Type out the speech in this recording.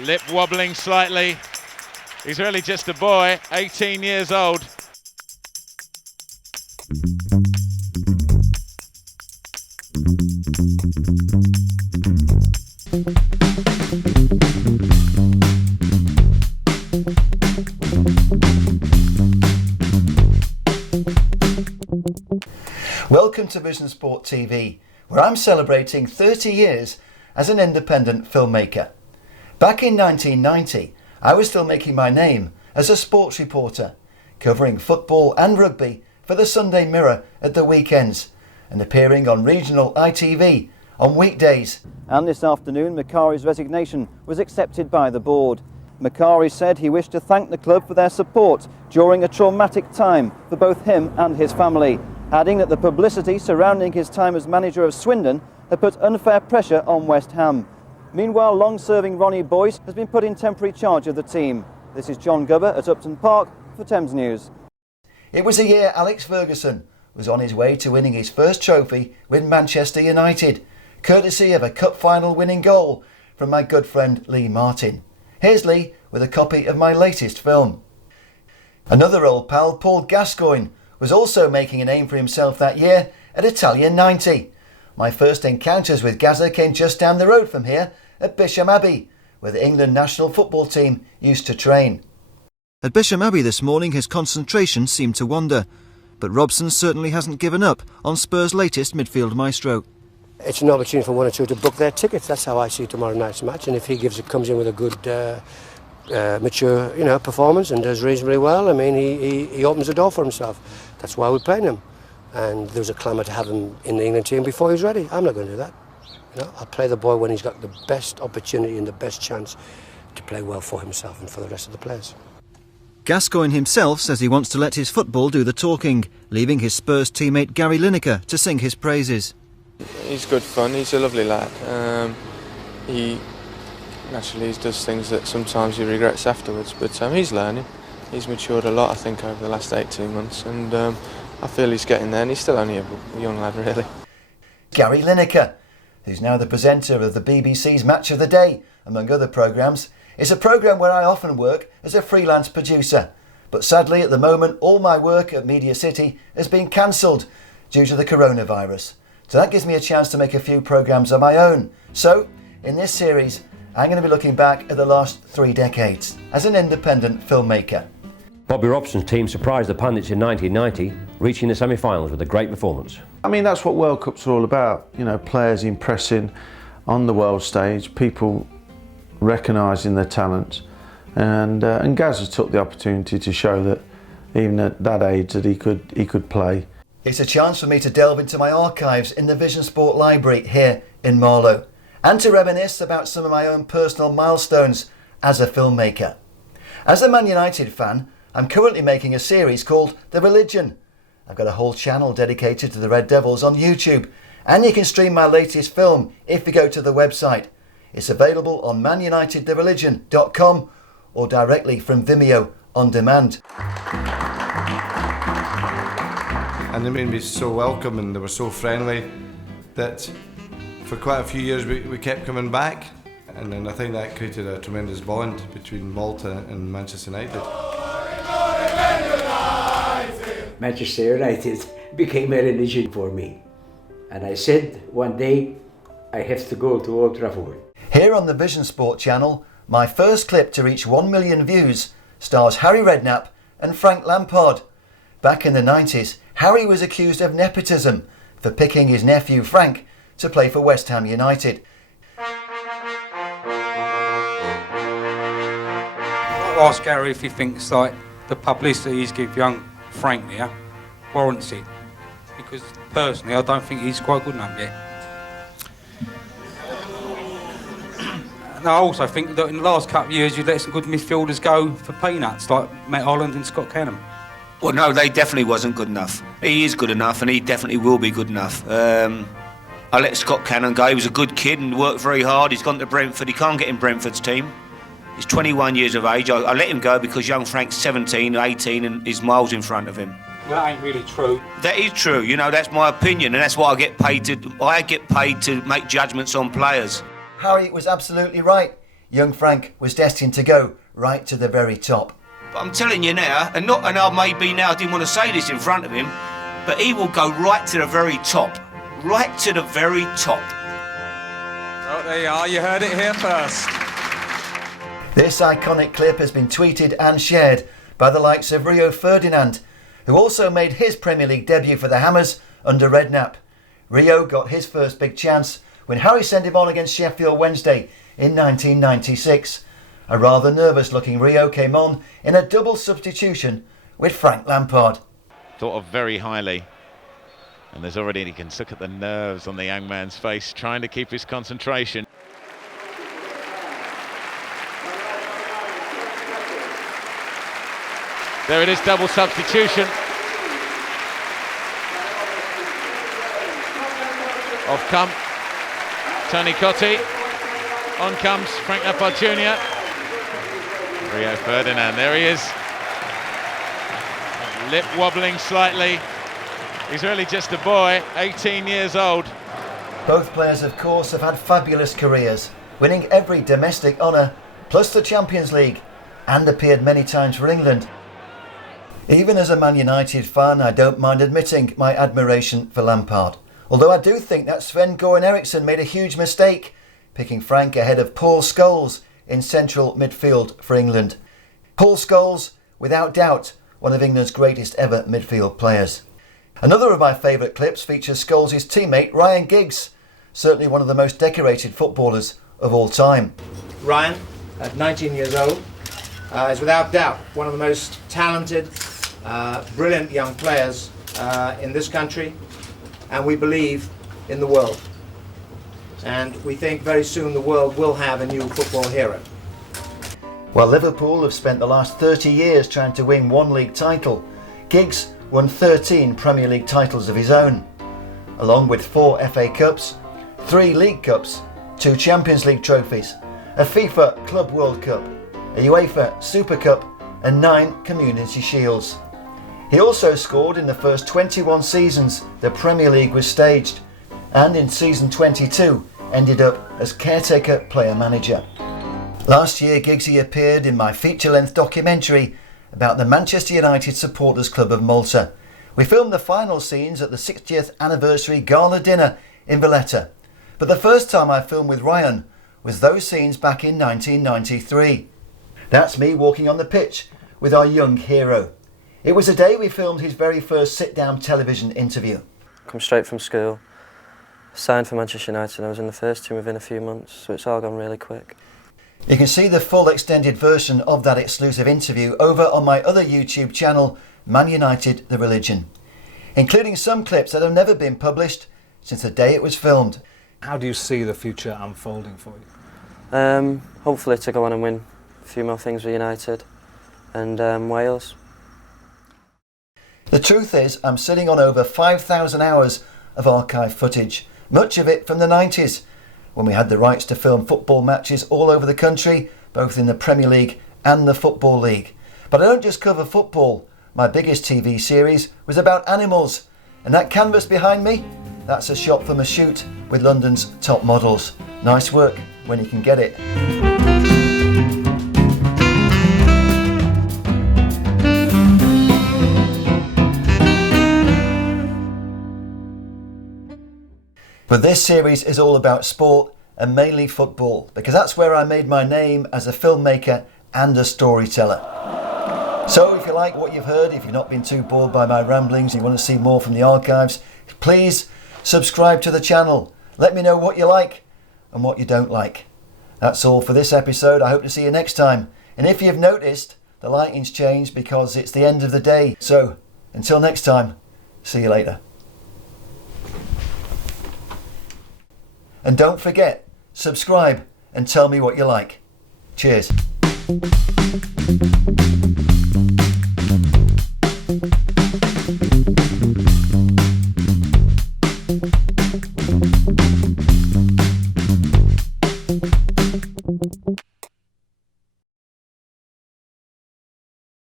Lip wobbling slightly. He's really just a boy, 18 years old. Welcome to VISIONSPORT TV, where I'm celebrating 30 years as an independent filmmaker. Back in 1990, I was still making my name as a sports reporter, covering football and rugby for the Sunday Mirror at the weekends and appearing on regional ITV on weekdays. And this afternoon, Macari's resignation was accepted by the board. Macari said he wished to thank the club for their support during a traumatic time for both him and his family, adding that the publicity surrounding his time as manager of Swindon had put unfair pressure on West Ham. Meanwhile, long-serving Ronnie Boyce has been put in temporary charge of the team. This is John Gubba at Upton Park for Thames News. It was a year Alex Ferguson was on his way to winning his first trophy with Manchester United, courtesy of a cup final winning goal from my good friend Lee Martin. Here's Lee with a copy of my latest film. Another old pal, Paul Gascoigne, was also making a name for himself that year at Italia 90. My first encounters with Gazza came just down the road from here at Bisham Abbey, where the England national football team used to train. At Bisham Abbey this morning, his concentration seemed to wander, but Robson certainly hasn't given up on Spurs' latest midfield maestro. It's an opportunity for one or two to book their tickets. That's how I see tomorrow night's match, and if he comes in with a good mature performance and does reasonably well, I mean, he opens the door for himself. That's why we're playing him. And there was a clamour to have him in the England team before he's ready. I'm not going to do that. I'll play the boy when he's got the best opportunity and the best chance to play well for himself and for the rest of the players. Gascoigne himself says he wants to let his football do the talking, leaving his Spurs teammate Gary Lineker to sing his praises. He's good fun, he's a lovely lad. He does things that sometimes he regrets afterwards, but he's learning. He's matured a lot, I think, over the last 18 months, and I feel he's getting there, and he's still only a young lad, really. Gary Lineker, who's now the presenter of the BBC's Match of the Day, among other programmes, is a programme where I often work as a freelance producer. But sadly, at the moment, all my work at Media City has been cancelled due to the coronavirus. So that gives me a chance to make a few programmes of my own. So, in this series, I'm going to be looking back at the last 3 decades as an independent filmmaker. Bobby Robson's team surprised the pundits in 1990, reaching the semi-finals with a great performance. I mean, that's what World Cups are all about. Players impressing on the world stage, people recognising their talents, and Gazza took the opportunity to show that even at that age that he could play. It's a chance for me to delve into my archives in the VISIONSPORT library here in Marlow, and to reminisce about some of my own personal milestones as a filmmaker. As a Man United fan, I'm currently making a series called The Religion. I've got a whole channel dedicated to the Red Devils on YouTube, and you can stream my latest film if you go to the website. It's available on manunitedthereligion.com or directly from Vimeo on demand. And they made me so welcome and they were so friendly that for quite a few years we kept coming back, and then I think that created a tremendous bond between Malta and Manchester United. Manchester United became a religion for me, and I said one day I have to go to Old Trafford. Here on the VISIONSPORT channel, my first clip to reach 1 million views stars Harry Redknapp and Frank Lampard. Back in the 90s, Harry was accused of nepotism for picking his nephew Frank to play for West Ham United. I'll ask Gary if he thinks like the publicity he's given young Frank here warrants it, because personally I don't think he's quite good enough yet. And I also think that in the last couple of years you let some good midfielders go for peanuts like Matt Holland and Scott Canham. Well, no, they definitely wasn't good enough. He is good enough, and he definitely will be good enough. I let Scott Canham go. He was a good kid and worked very hard. He's gone to Brentford. He can't get in Brentford's team. He's 21 years of age. I let him go because young Frank's 17, 18 and he's miles in front of him. Well, that ain't really true. That is true. That's my opinion, and that's what I get paid to. I get paid to make judgments on players. Harry was absolutely right. young Frank was destined to go right to the very top. But I'm telling you now, and I didn't want to say this in front of him, but he will go right to the very top. Right to the very top. Well, there you are, you heard it here first. This iconic clip has been tweeted and shared by the likes of Rio Ferdinand, who also made his Premier League debut for the Hammers under Redknapp. Rio got his first big chance when Harry sent him on against Sheffield Wednesday in 1996. A rather nervous looking Rio came on in a double substitution with Frank Lampard. Thought of very highly, and you can look at the nerves on the young man's face, trying to keep his concentration. There it is, double substitution. Off come Tony Cottee. On comes Frank Lampard Jr. Rio Ferdinand, there he is. Lip wobbling slightly. He's really just a boy, 18 years old. Both players, of course, have had fabulous careers, winning every domestic honour, plus the Champions League, and appeared many times for England. Even as a Man United fan, I don't mind admitting my admiration for Lampard. Although I do think that Sven-Göran Eriksson made a huge mistake, picking Frank ahead of Paul Scholes in central midfield for England. Paul Scholes, without doubt, one of England's greatest ever midfield players. Another of my favourite clips features Scholes' teammate Ryan Giggs, certainly one of the most decorated footballers of all time. Ryan, at 19 years old, is without doubt one of the most talented, brilliant young players in this country, and we believe in the world. And we think very soon the world will have a new football hero. While Liverpool have spent the last 30 years trying to win one league title, Giggs won 13 Premier League titles of his own, along with 4 FA Cups, 3 League Cups, 2 Champions League trophies, a FIFA Club World Cup, a UEFA Super Cup and 9 Community Shields. He also scored in the first 21 seasons the Premier League was staged, and in season 22 ended up as caretaker player manager. Last year, Giggsy appeared in my feature-length documentary about the Manchester United Supporters Club of Malta. We filmed the final scenes at the 60th anniversary gala dinner in Valletta, but the first time I filmed with Ryan was those scenes back in 1993. That's me walking on the pitch with our young hero. It was the day we filmed his very first sit-down television interview. Come straight from school, signed for Manchester United, I was in the first team within a few months, so it's all gone really quick. You can see the full extended version of that exclusive interview over on my other YouTube channel, Man United The Religion, including some clips that have never been published since the day it was filmed. How do you see the future unfolding for you? Hopefully to go on and win a few more things with United and Wales. The truth is, I'm sitting on over 5,000 hours of archive footage, much of it from the 90s, when we had the rights to film football matches all over the country, both in the Premier League and the Football League. But I don't just cover football. My biggest TV series was about animals, and that canvas behind me, that's a shot from a shoot with London's top models. Nice work when you can get it. But this series is all about sport and mainly football, because that's where I made my name as a filmmaker and a storyteller. So if you like what you've heard, if you've not been too bored by my ramblings and you want to see more from the archives, please subscribe to the channel. Let me know what you like and what you don't like. That's all for this episode. I hope to see you next time. And if you've noticed, the lighting's changed because it's the end of the day. So until next time, see you later. And don't forget, subscribe and tell me what you like. Cheers.